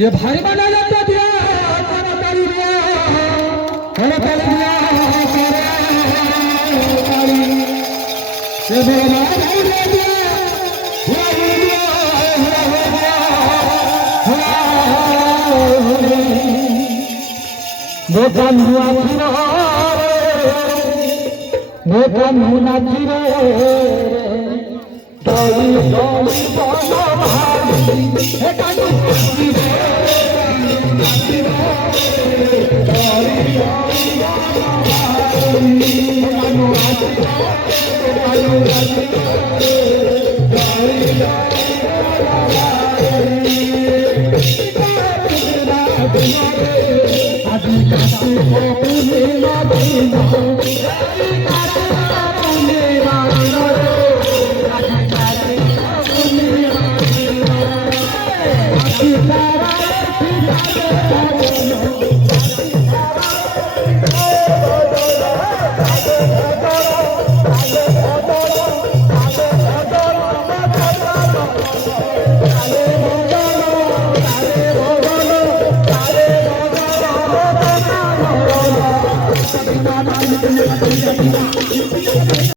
ये भाई बना लेता दिया तारा तारी दिया तारा तारी दिया तारी ये मेरा नाम भाई ले दिया वो बंधुआ चिरो वो बंधुना चिरो डोली डोली बोलो भाई हे कानू I